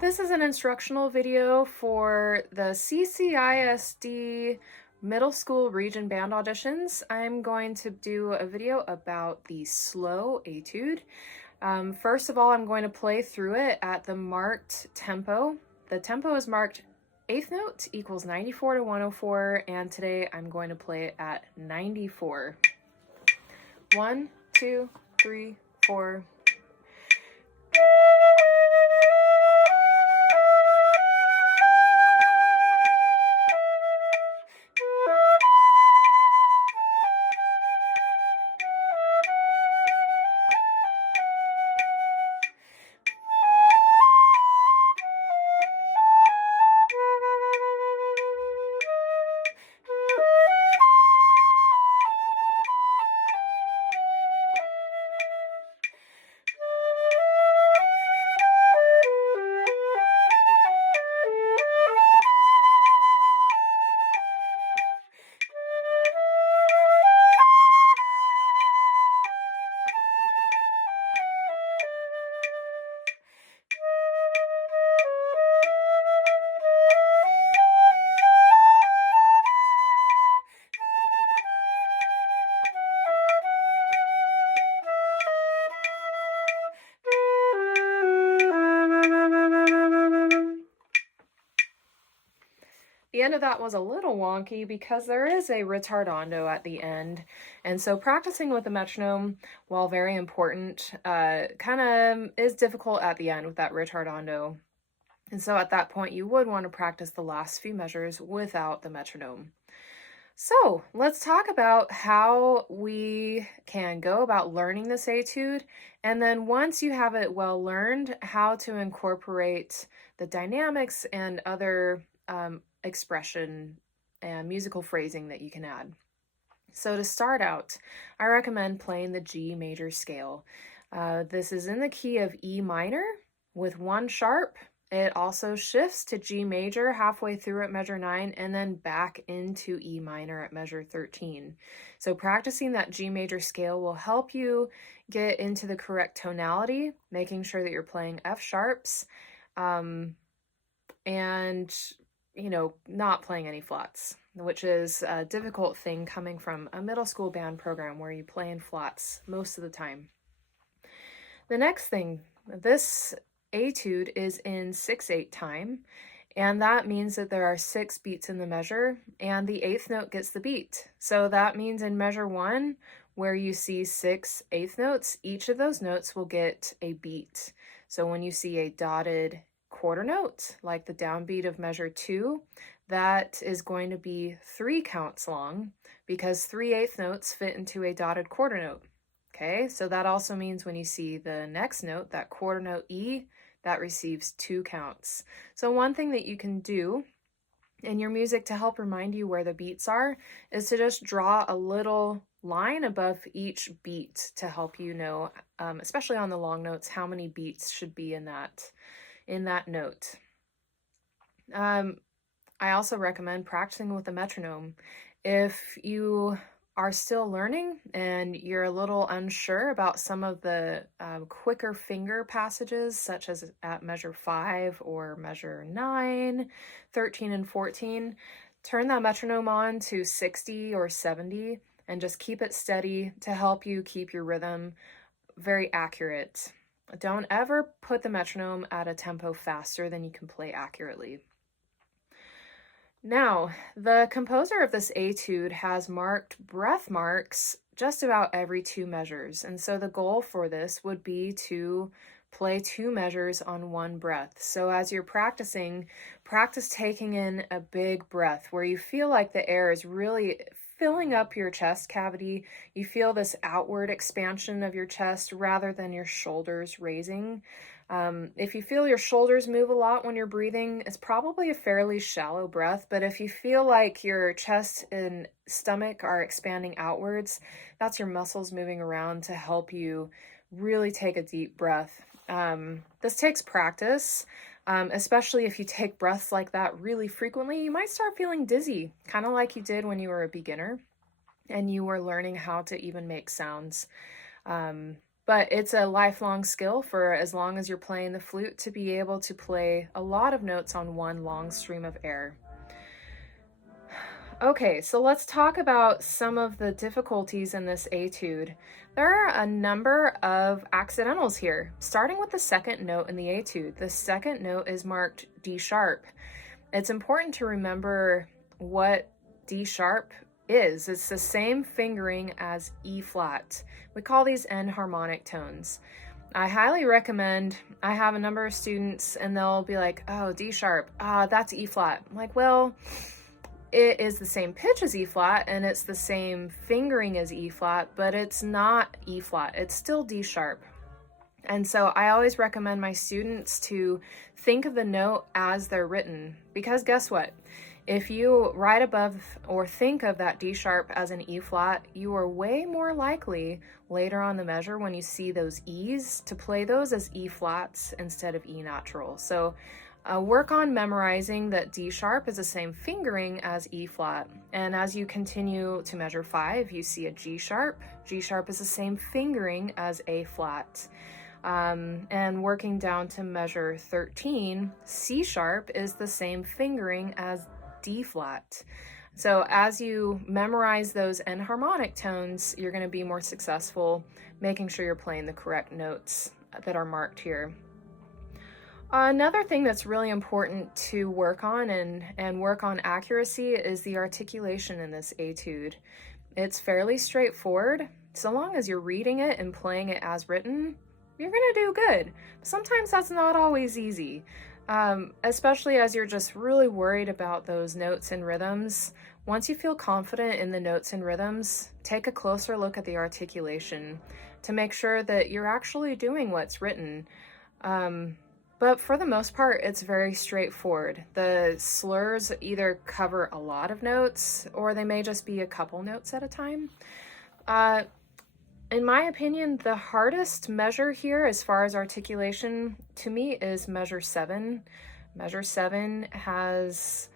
This is an instructional video for the CCISD middle school region band auditions. I'm going to do a video about the slow etude. First of all, I'm going to play through it at the marked tempo. The tempo is marked 8th note equals 94 to 104, and today I'm going to play it at 94. 1, 2, 3, 4. The end of that was a little wonky because there is a ritardando at the end, and so practicing with the metronome, while very important, kind of is difficult at the end with that ritardando. And so at that point you would want to practice the last few measures without the metronome. So let's talk about how we can go about learning this etude, and then once you have it well learned, how to incorporate the dynamics and other expression and musical phrasing that you can add. So to start out, I recommend playing the G major scale. This is in the key of E minor with 1 sharp. It also shifts to G major halfway through at measure 9 and then back into E minor at measure 13. So practicing that G major scale will help you get into the correct tonality, making sure that you're playing F sharps, and not playing any flats, which is a difficult thing coming from a middle school band program where you play in flats most of the time. The next thing, this etude is in 6/8 time, and that means that there are 6 beats in the measure, and the 8th note gets the beat. So that means in measure 1, where you see 6 8th notes, each of those notes will get a beat. So when you see a dotted quarter note, like the downbeat of measure 2, that is going to be 3 counts long because 3 8th notes fit into a dotted quarter note. Okay, so that also means when you see the next note, that quarter note E, that receives 2 counts. So one thing that you can do in your music to help remind you where the beats are is to just draw a little line above each beat to help you know, especially on the long notes, how many beats should be in that note. I also recommend practicing with the metronome. If you are still learning and you're a little unsure about some of the quicker finger passages, such as at measure 5 or measure 9, 13, and 14, turn that metronome on to 60 or 70 and just keep it steady to help you keep your rhythm very accurate. Don't ever put the metronome at a tempo faster than you can play accurately. Now, the composer of this etude has marked breath marks just about every 2 measures, and so the goal for this would be to play 2 measures on 1 breath. So as you're practicing, practice taking in a big breath where you feel like the air is really filling up your chest cavity. You feel this outward expansion of your chest rather than your shoulders raising. If you feel your shoulders move a lot when you're breathing, it's probably a fairly shallow breath, but if you feel like your chest and stomach are expanding outwards, that's your muscles moving around to help you really take a deep breath. This takes practice, especially if you take breaths like that really frequently. You might start feeling dizzy, kind of like you did when you were a beginner and you were learning how to even make sounds. but it's a lifelong skill for as long as you're playing the flute to be able to play a lot of notes on one long stream of air. Okay, so let's talk about some of the difficulties in this etude. There are a number of accidentals here, starting with the second note in the etude. The second note is marked D sharp. It's important to remember what D sharp is. It's the same fingering as E flat. We call these enharmonic tones. I highly recommend, I have a number of students and they'll be like, oh, D sharp, that's E flat. I'm like, well, it is the same pitch as E flat and it's the same fingering as E flat, but it's not E flat, it's still D sharp. And so I always recommend my students to think of the note as they're written, because guess what? If you write above or think of that D sharp as an E flat, you are way more likely later on the measure when you see those E's to play those as E flats instead of E natural. So work on memorizing that D sharp is the same fingering as E flat. And as you continue to measure 5, you see a G sharp. G sharp is the same fingering as A flat. And working down to measure 13, C sharp is the same fingering as D flat. So as you memorize those enharmonic tones, you're going to be more successful making sure you're playing the correct notes that are marked here. Another thing that's really important to work on and work on accuracy is the articulation in this etude. It's fairly straightforward. So long as you're reading it and playing it as written, you're gonna do good. Sometimes that's not always easy, especially as you're just really worried about those notes and rhythms. Once you feel confident in the notes and rhythms, take a closer look at the articulation to make sure that you're actually doing what's written. But for the most part, it's very straightforward. The slurs either cover a lot of notes or they may just be a couple notes at a time. In my opinion, the hardest measure here as far as articulation to me is measure 7. Measure 7 has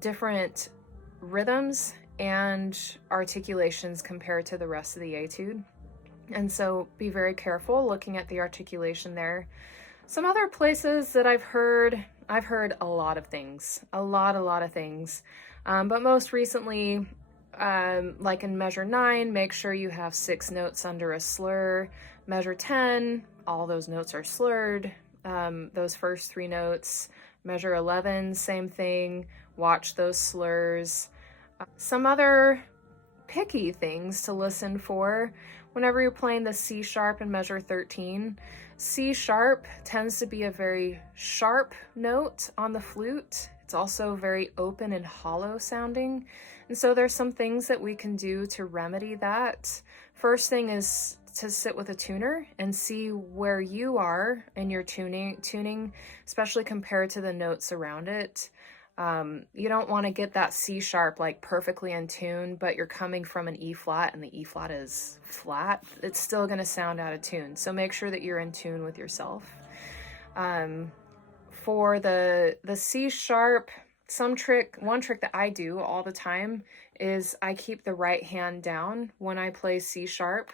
different rhythms and articulations compared to the rest of the etude. And so be very careful looking at the articulation there. Some other places that I've heard a lot of things, a lot of things. But most recently, like in measure 9, make sure you have 6 notes under a slur. Measure 10, all those notes are slurred, those first 3 notes. Measure 11, same thing, watch those slurs. Some other picky things to listen for whenever you're playing the C sharp in measure 13. C sharp tends to be a very sharp note on the flute. It's also very open and hollow sounding. And so there's some things that we can do to remedy that. First thing is to sit with a tuner and see where you are in your tuning, especially compared to the notes around it. You don't want to get that C sharp like perfectly in tune, but you're coming from an E flat and the E flat is flat. It's still going to sound out of tune. So make sure that you're in tune with yourself. For the C sharp, one trick that I do all the time is I keep the right hand down when I play C sharp.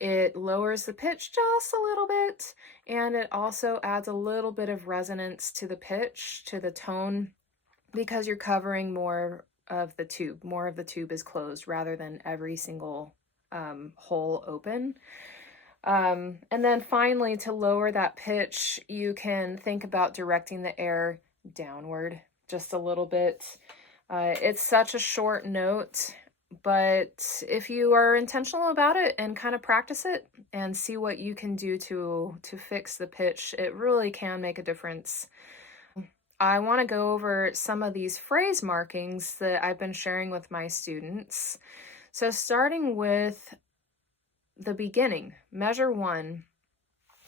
It lowers the pitch just a little bit, and it also adds a little bit of resonance to the pitch, to the tone, because you're covering more of the tube. More of the tube is closed rather than every single hole open. And then finally, to lower that pitch, you can think about directing the air downward just a little bit. It's such a short note, but if you are intentional about it and kind of practice it and see what you can do to fix the pitch, it really can make a difference. I want to go over some of these phrase markings that I've been sharing with my students. So starting with the beginning, measure 1,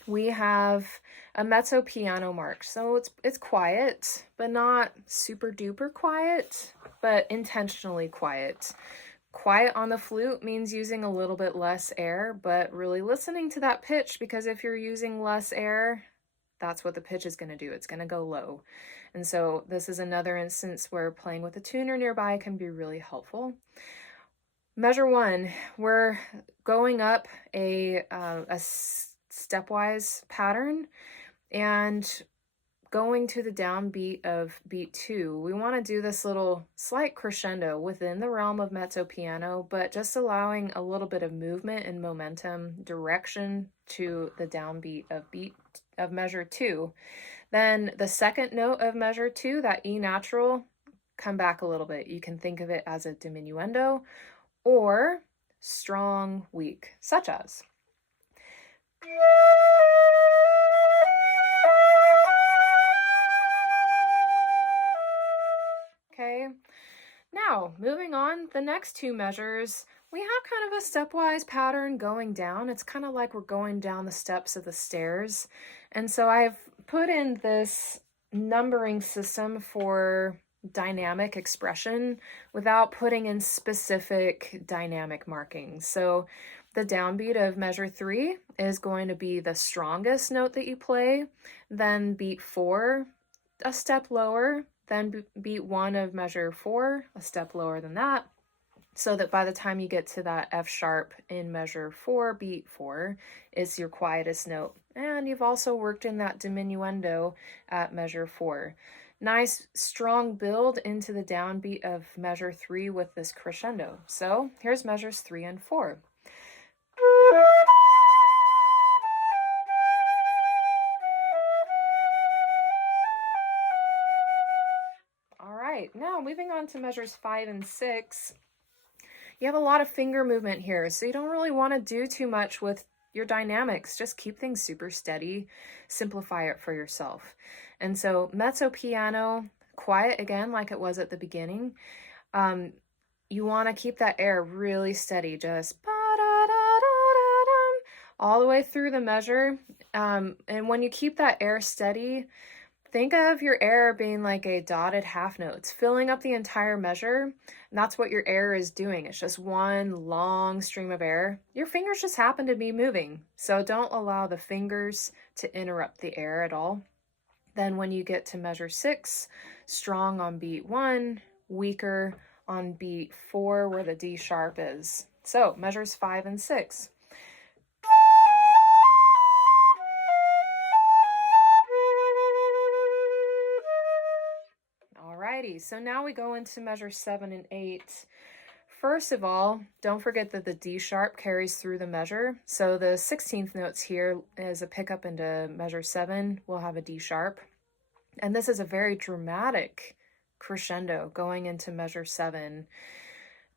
we have a mezzo piano mark. So it's quiet, but not super duper quiet, but intentionally quiet. Quiet on the flute means using a little bit less air, but really listening to that pitch, because if you're using less air, that's what the pitch is going to do. It's going to go low. And so this is another instance where playing with a tuner nearby can be really helpful. Measure 1, we're going up a stepwise pattern. And going to the downbeat of beat 2, we want to do this little slight crescendo within the realm of mezzo piano, but just allowing a little bit of movement and momentum direction to the downbeat of measure 2. Then the second note of measure 2, that E natural, come back a little bit. You can think of it as a diminuendo or strong weak, such as. Okay, now moving on, the next two measures, we have kind of a stepwise pattern going down. It's kind of like we're going down the steps of the stairs. And so I've put in this numbering system for dynamic expression without putting in specific dynamic markings. So the downbeat of measure 3 is going to be the strongest note that you play, then beat 4, a step lower, then beat 1 of measure 4, a step lower than that, so that by the time you get to that F sharp in measure 4, beat 4 is your quietest note. And you've also worked in that diminuendo at measure 4. Nice strong build into the downbeat of measure 3 with this crescendo. So here's measures 3 and 4. All right, now moving on to measures 5 and 6. You have a lot of finger movement here, so you don't really want to do too much with your dynamics. Just keep things super steady, simplify it for yourself. And so mezzo piano, quiet again like it was at the beginning. You want to keep that air really steady, just all the way through the measure. And when you keep that air steady, think of your air being like a dotted half note. It's filling up the entire measure, and that's what your air is doing. It's just one long stream of air. Your fingers just happen to be moving, so don't allow the fingers to interrupt the air at all. Then when you get to measure 6, strong on beat 1, weaker on beat 4 where the D sharp is. So measures 5 and 6. Alrighty, so now we go into measure 7 and 8. First of all, don't forget that the D sharp carries through the measure. So the 16th notes here is a pickup into measure 7. We'll have a D sharp. And this is a very dramatic crescendo going into measure 7.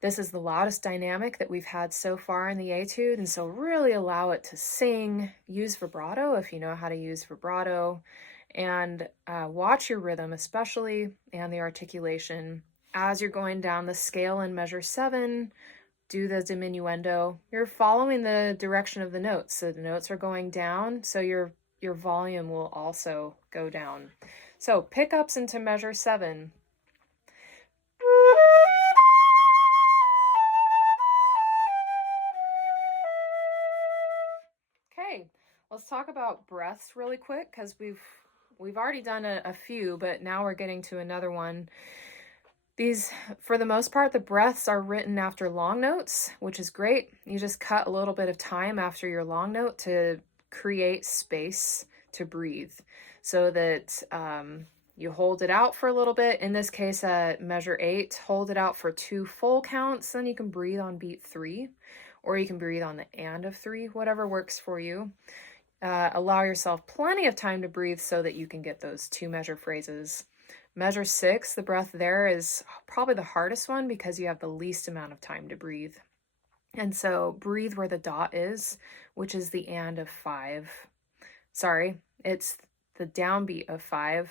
This is the loudest dynamic that we've had so far in the etude, and so really allow it to sing. Use vibrato if you know how to use vibrato, and watch your rhythm especially, and the articulation. As you're going down the scale in measure 7, do the diminuendo. You're following the direction of the notes, so the notes are going down, so your volume will also go down. So pickups into measure 7. Okay, let's talk about breaths really quick, because we've already done a few, but now we're getting to another one. These, for the most part, the breaths are written after long notes, which is great. You just cut a little bit of time after your long note to create space to breathe, so that you hold it out for a little bit. In this case, at measure 8, hold it out for 2 full counts, then you can breathe on beat 3, or you can breathe on the and of 3, whatever works for you. Allow yourself plenty of time to breathe so that you can get those 2 measure phrases. Measure 6, the breath there is probably the hardest one because you have the least amount of time to breathe. And so breathe where the dot is, which is the and of 5. Sorry, it's the downbeat of 5.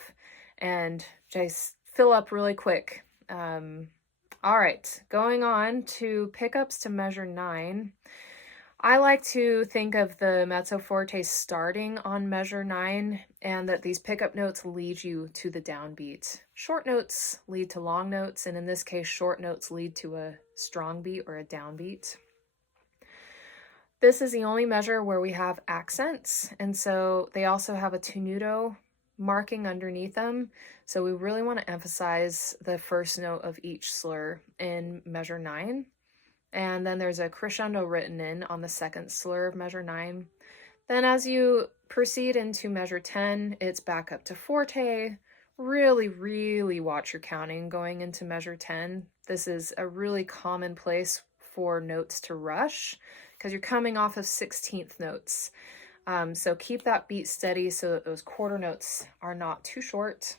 And just fill up really quick. All right, going on to pickups to measure 9. I like to think of the mezzo forte starting on measure 9, and that these pickup notes lead you to the downbeat. Short notes lead to long notes, and in this case, short notes lead to a strong beat or a downbeat. This is the only measure where we have accents, and so they also have a tenuto marking underneath them. So we really want to emphasize the first note of each slur in measure 9. And then there's a crescendo written in on the second slur of measure 9. Then as you proceed into measure 10, it's back up to forte. Really, really watch your counting going into measure 10. This is a really common place for notes to rush because you're coming off of 16th notes. So keep that beat steady so that those quarter notes are not too short.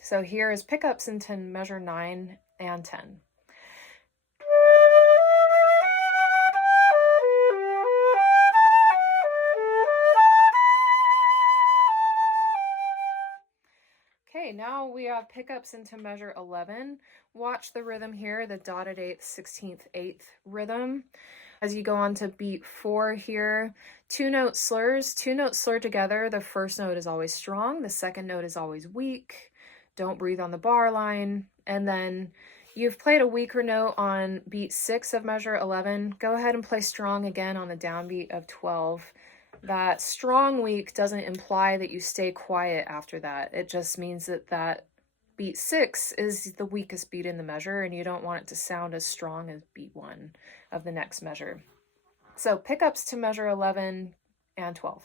So here is pickups into measure 9 and 10. Okay, now we have pickups into measure 11. Watch the rhythm here, the dotted 8th, 16th, 8th rhythm. As you go on to beat 4 here, 2-note slurs. 2 notes slur together. The first note is always strong. The second note is always weak. Don't breathe on the bar line. And then you've played a weaker note on beat 6 of measure 11. Go ahead and play strong again on the downbeat of 12. That strong weak doesn't imply that you stay quiet after that. It just means that beat 6 is the weakest beat in the measure, and you don't want it to sound as strong as beat 1 of the next measure. So pickups to measure 11 and 12.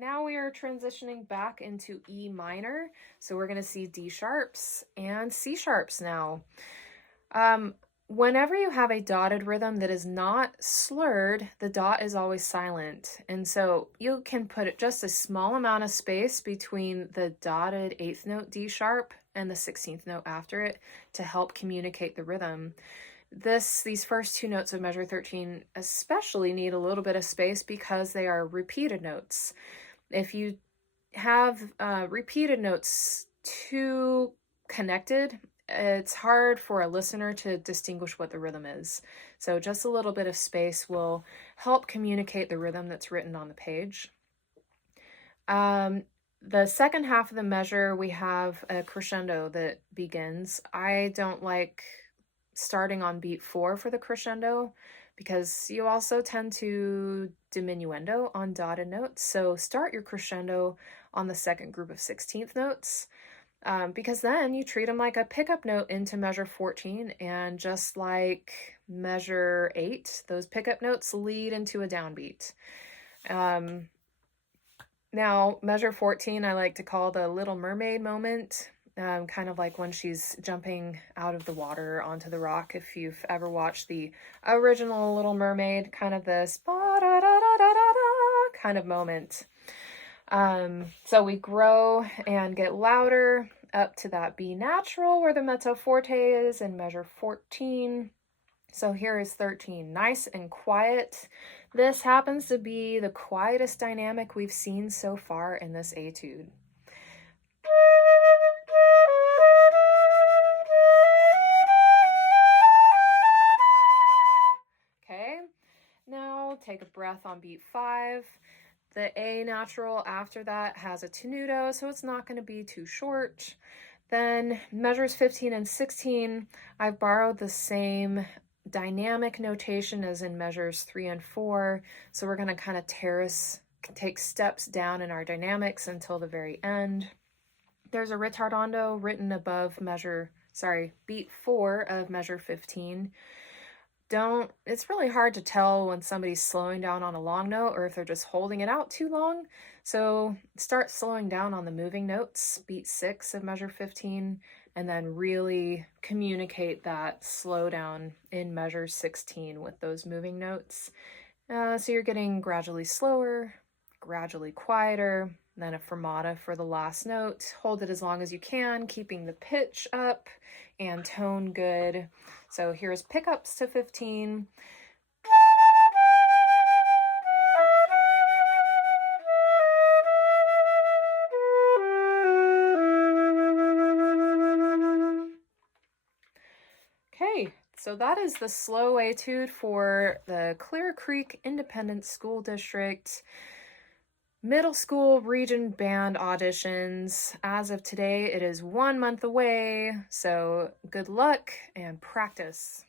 Now we are transitioning back into E minor. So we're going to see D sharps and C sharps now. Whenever you have a dotted rhythm that is not slurred, the dot is always silent. And so you can put just a small amount of space between the dotted 8th note D sharp and the 16th note after it to help communicate the rhythm. These first 2 notes of measure 13 especially need a little bit of space because they are repeated notes. If you have repeated notes too connected, it's hard for a listener to distinguish what the rhythm is. So just a little bit of space will help communicate the rhythm that's written on the page. The second half of the measure, we have a crescendo that begins. I don't like starting on beat 4 for the crescendo because you also tend to diminuendo on dotted notes. So start your crescendo on the second group of 16th notes. Because then you treat them like a pickup note into measure 14, and just like measure 8, those pickup notes lead into a downbeat. Now, measure 14 I like to call the Little Mermaid moment, kind of like when she's jumping out of the water onto the rock. If you've ever watched the original Little Mermaid, kind of this kind of moment. So we grow and get louder up to that B natural where the mezzo forte is in measure 14. So here is 13, nice and quiet. This happens to be the quietest dynamic we've seen so far in this etude. Okay, now take a breath on beat 5. The A natural after that has a tenuto, so it's not going to be too short. Then measures 15 and 16, I've borrowed the same dynamic notation as in measures 3 and 4. So we're going to kind of take steps down in our dynamics until the very end. There's a ritardando written above beat 4 of measure 15. It's really hard to tell when somebody's slowing down on a long note or if they're just holding it out too long. So start slowing down on the moving notes, beat 6 of measure 15, and then really communicate that slowdown in measure 16 with those moving notes. So you're getting gradually slower, gradually quieter, then a fermata for the last note. Hold it as long as you can, keeping the pitch up and tone good. So here's pickups to 15. Okay, so that is the slow etude for the Clear Creek Independent School District middle school region band auditions. As of today, it is 1 month away, so good luck and practice.